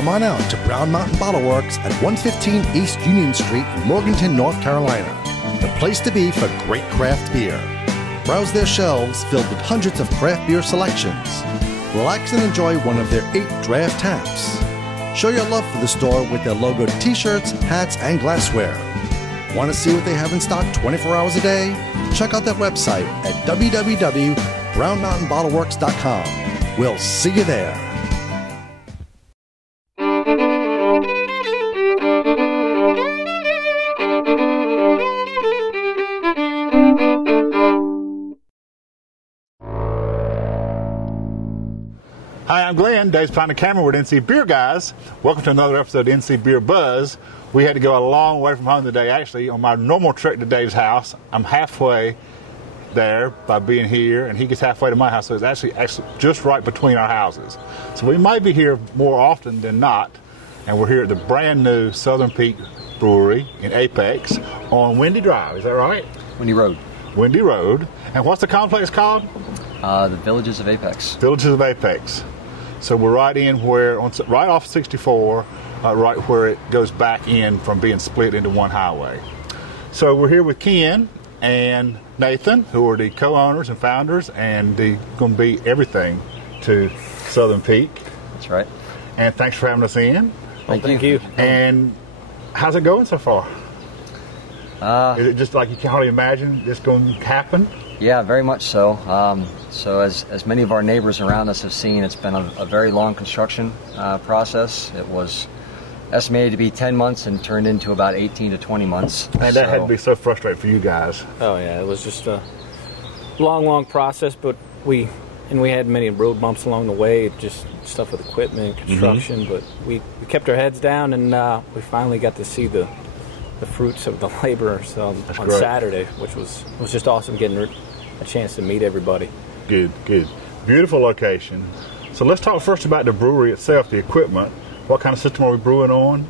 come on out to Brown Mountain Bottle Works at 115 East Union Street in Morganton, North Carolina. The place to be for great craft beer. Browse their shelves filled with hundreds of craft beer selections. Relax and enjoy one of their 8 draft taps. Show your love for the store with their logoed t-shirts, hats, and glassware. Want to see what they have in stock 24 hours a day? Check out their website at www.brownmountainbottleworks.com. We'll see you there. Hi, I'm Glenn, Dave's behind the camera with NC Beer Guys. Welcome to another episode of NC Beer Buzz. We had to go a long way from home today. Actually, on my normal trek to Dave's house, I'm halfway there by being here, and he gets halfway to my house, so it's actually just right between our houses. So we might be here more often than not, and we're here at the brand new Southern Peak Brewery in Apex on Windy Drive. Is that right? Windy Road. Windy Road. And what's the complex called? The Villages of Apex. Villages of Apex. So we're right in where, right off 64, right where it goes back in from being split into one highway. So we're here with Ken and Nathan, who are the co-owners and founders, and they're going to be everything to Southern Peak. That's right. And thanks for having us in. Thank you. And how's it going so far? Is it just like you can hardly imagine this going to happen? Yeah, very much so. So as many of our neighbors around us have seen, it's been a very long construction process. It was estimated to be 10 months and turned into about 18 to 20 months. And that had to be so frustrating for you guys. Oh yeah, it was just a long process, but we had many road bumps along the way, just stuff with equipment, construction, but we kept our heads down, and we finally got to see the fruits of the labor on Saturday, which was just awesome, getting a chance to meet everybody. Good. Beautiful location. So let's talk first about the brewery itself, the equipment. What kind of system are we brewing on?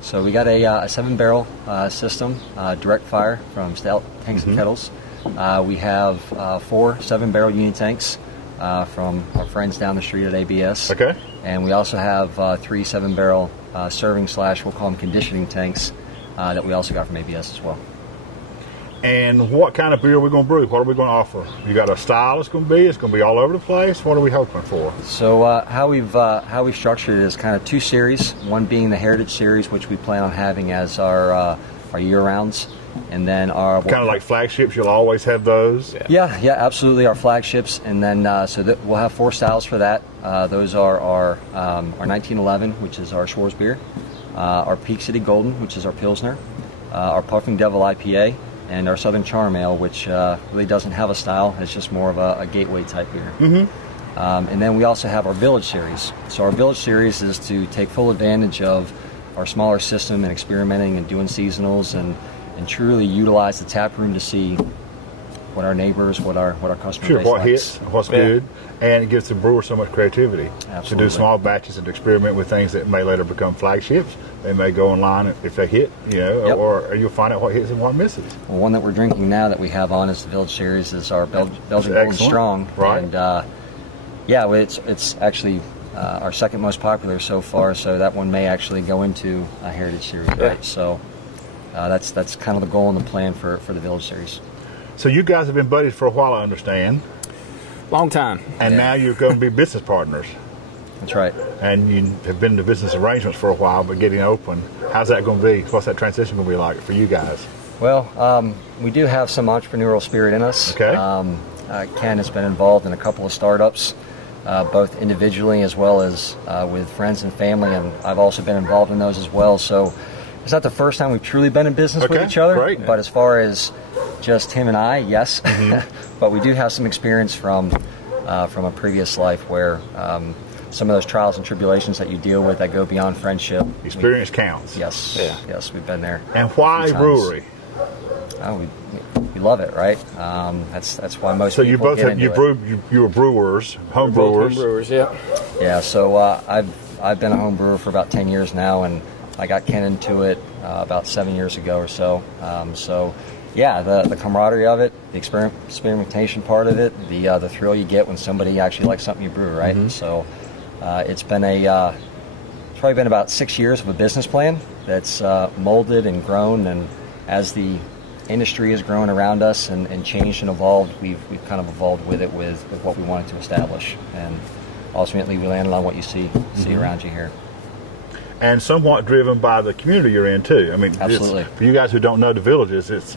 So we got a 7-barrel system, direct fire from stout tanks and kettles. We have 4 7-barrel unit tanks from our friends down the street at ABS. Okay. And we also have 3 7-barrel serving / we'll call them conditioning tanks that we also got from ABS as well. And what kind of beer are we going to brew? What are we going to offer? You got a style it's going to be? It's going to be all over the place? What are we hoping for? So how we've structured it is kind of 2 series. One being the Heritage Series, which we plan on having as our year-rounds, and then our kind of like flagships. You'll always have those. Yeah, absolutely. Our flagships, and then we'll have 4 styles for that. Those are our 1911, which is our Schwarz beer, our Peak City Golden, which is our Pilsner, our Puffing Devil IPA, and our Southern Charm Ale, which really doesn't have a style. It's just more of a gateway type beer. And then we also have our Village Series. So our Village Series is to take full advantage of our smaller system and experimenting and doing seasonals and truly utilize the tap room to see what our neighbors, what our customer base what likes. hits, what's good, and it gives the brewer so much creativity. Absolutely. To do small batches and to experiment with things that may later become flagships. They may go online if they hit, or you'll find out what hits and what misses. Well, one that we're drinking now that we have on is the Village Series is our Belgian Golden Strong. Right. And it's actually our second most popular so far, so that one may actually go into a Heritage Series, right? So that's kind of the goal and the plan for the Village Series. So you guys have been buddies for a while, I understand. Long time. And now you're going to be business partners. That's right. And you have been in the business arrangements for a while, but getting open, how's that going to be? What's that transition going to be like for you guys? Well, we do have some entrepreneurial spirit in us. Okay. Ken has been involved in a couple of startups, both individually as well as with friends and family, and I've also been involved in those as well. So it's not the first time we've truly been in business with each other, great. But as far as just him and I, yes. But we do have some experience from a previous life where some of those trials and tribulations that you deal with that go beyond friendship. Experience counts. Yes. Yeah. Yes, we've been there. And why brewery? Oh, we love it, right? That's why most people. So you both have you were brewers, home brewers. Home brewers, yeah. Yeah. So I've been a home brewer for about 10 years now, and I got Ken into it about 7 years ago or so. Yeah, the camaraderie of it, the experimentation part of it, the thrill you get when somebody actually likes something you brew, right? So it's been a it's probably been about 6 years of a business plan that's molded and grown, and as the industry has grown around us and changed and evolved, we've kind of evolved with it with what we wanted to establish, and ultimately we landed on what you see around you here. And somewhat driven by the community you're in too. I mean, absolutely. For you guys who don't know the villages, it's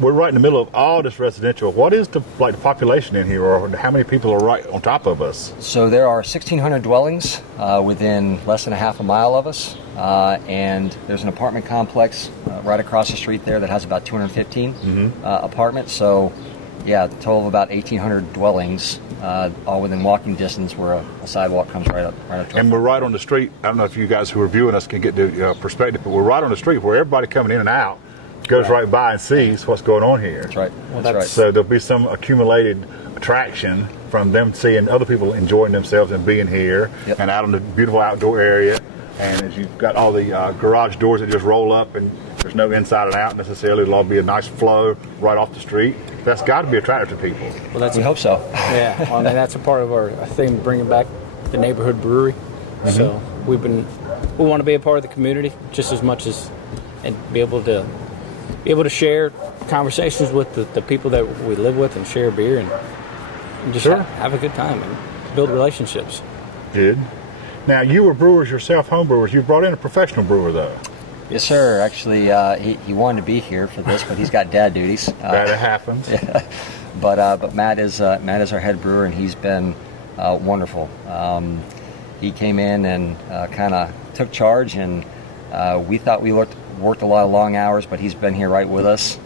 we're right in the middle of all this residential. What is the population in here, or how many people are right on top of us? So there are 1,600 dwellings within less than a half a mile of us, and there's an apartment complex right across the street there that has about 215 apartments. So yeah, a total of about 1,800 dwellings, all within walking distance, where a sidewalk comes right up to And we're right on the street. I don't know if you guys who are viewing us can get the perspective, but we're right on the street where everybody coming in and out goes right by and sees what's going on here. That's right. That's right. So there'll be some accumulated attraction from them seeing other people enjoying themselves and being here, and out in the beautiful outdoor area. And as you've got all the garage doors that just roll up, and there's no inside and out necessarily, it'll all be a nice flow right off the street. That's got to be attractive to people. Well, we hope so. Yeah, well, I mean, that's a part of our thing, bringing back the neighborhood brewery. So we want to be a part of the community just as much as, and be able to share conversations with the people that we live with, and share beer, and just have a good time and build relationships. Good. Now, you were brewers yourself, home brewers. You brought in a professional brewer, though. Yes, sir. Actually, he wanted to be here for this, but he's got dad duties. That happens. Yeah. But Matt is our head brewer, and he's been wonderful. He came in and kind of took charge, and we thought we worked a lot of long hours, but he's been here right with us.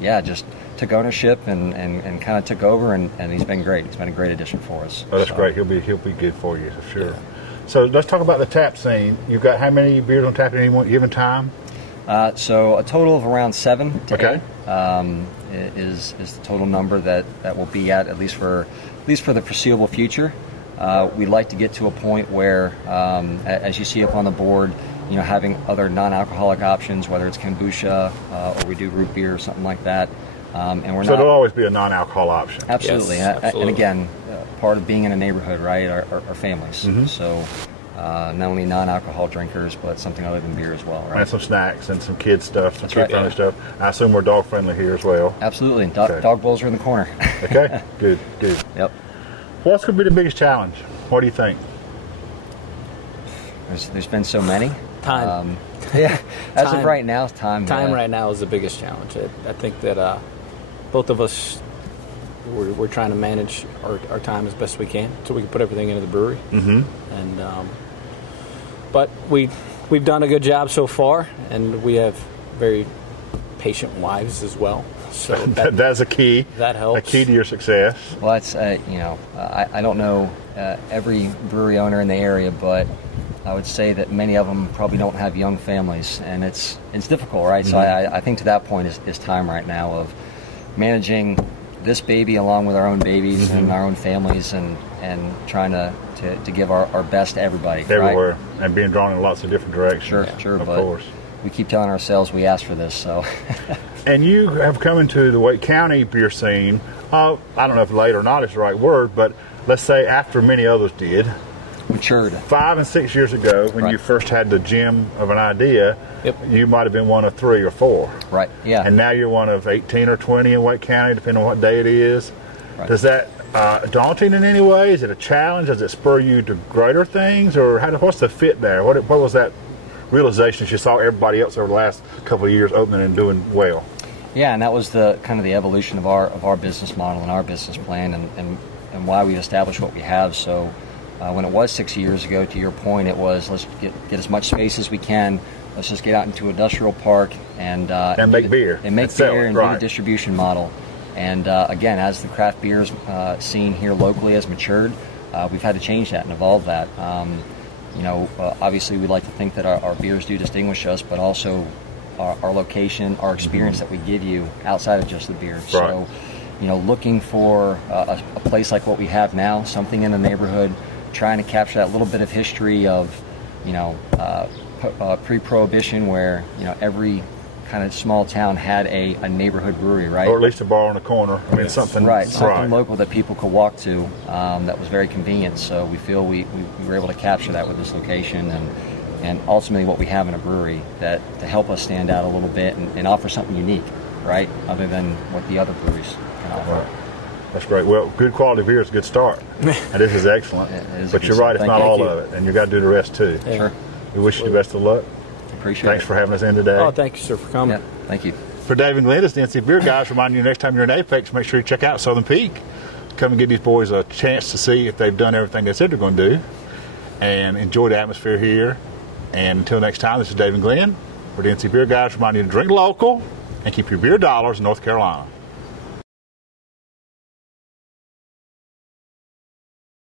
Just took ownership and kind of took over, and he's been great. He's been a great addition for us. Oh, that's great. He'll be good for you, for sure. Yeah. So let's talk about the tap scene. You've got how many beers on tap at any one given time? So a total of around 7 to 8 is the total number that will be at least for the foreseeable future. We'd like to get to a point where, as you see up on the board, having other non-alcoholic options, whether it's kombucha or we do root beer or something like that. And there'll always be a non-alcohol option. Absolutely. Yes, absolutely. And again, part of being in a neighborhood, right, are families. So not only non-alcohol drinkers, but something other than beer as well, right? And some snacks and some kids stuff, some kid-friendly stuff. I assume we're dog-friendly here as well. Absolutely. Dog bowls are in the corner. Okay, good. Yep. What's going to be the biggest challenge? What do you think? There's been so many. Time. As of right now, time. Time right now is the biggest challenge. I think that both of us, we're trying to manage our time as best we can, so we can put everything into the brewery. And but we've done a good job so far, and we have very patient wives as well. So that's a key. That helps. A key to your success. Well, it's I don't know every brewery owner in the area, but I would say that many of them probably don't have young families, and it's difficult, right? So I think to that point is time right now of managing this baby along with our own babies and our own families, and trying to give our best to everybody. Everywhere, right? and being drawn in lots of different directions. Sure, of but course. We keep telling ourselves we asked for this, so. And you have come into the Wake County beer scene, I don't know if late or not is the right word, but let's say after many others did. Matured. 5 and 6 years ago, when you first had the gem of an idea, you might have been one of 3 or 4. Right, yeah. And now you're one of 18 or 20 in Wake County, depending on what day it is. Right. Does that daunting in any way? Is it a challenge? Does it spur you to greater things? Or what's the fit there? What was that realization as you saw everybody else over the last couple of years opening and doing well? Yeah, and that was the kind of the evolution of our business model and our business plan, and why we established what we have. So when it was 6 years ago, to your point, it was let's get as much space as we can. Let's just get out into industrial park and make beer and make beer and do the distribution model. And again, as the craft beers scene here locally has matured, we've had to change that and evolve that. Obviously, we'd like to think that our beers do distinguish us, but also our location, our experience that we give you outside of just the beer. Right. So, looking for a place like what we have now, something in the neighborhood, trying to capture that little bit of history of, pre-prohibition, where every kind of small town had a neighborhood brewery, right? Or at least a bar on the corner. I mean, something something local that people could walk to that was very convenient. So we feel we were able to capture that with this location and ultimately what we have in a brewery that to help us stand out a little bit and offer something unique, right? Other than what the other breweries can offer. Right. That's great. Well, good quality beer is a good start. And this is excellent. But you're right, it's not all of it. And you got to do the rest too. Yeah. Sure. We wish you the best of luck. Appreciate it. Thanks for having us in today. Oh, thank you, sir, for coming. Yeah, thank you. For Dave and Glenn, it's the NC Beer Guys. Reminding you next time you're in Apex, make sure you check out Southern Peak. Come and give these boys a chance to see if they've done everything they said they're going to do. And enjoy the atmosphere here. And until next time, this is Dave and Glenn for the NC Beer Guys. Reminding you to drink local and keep your beer dollars in North Carolina.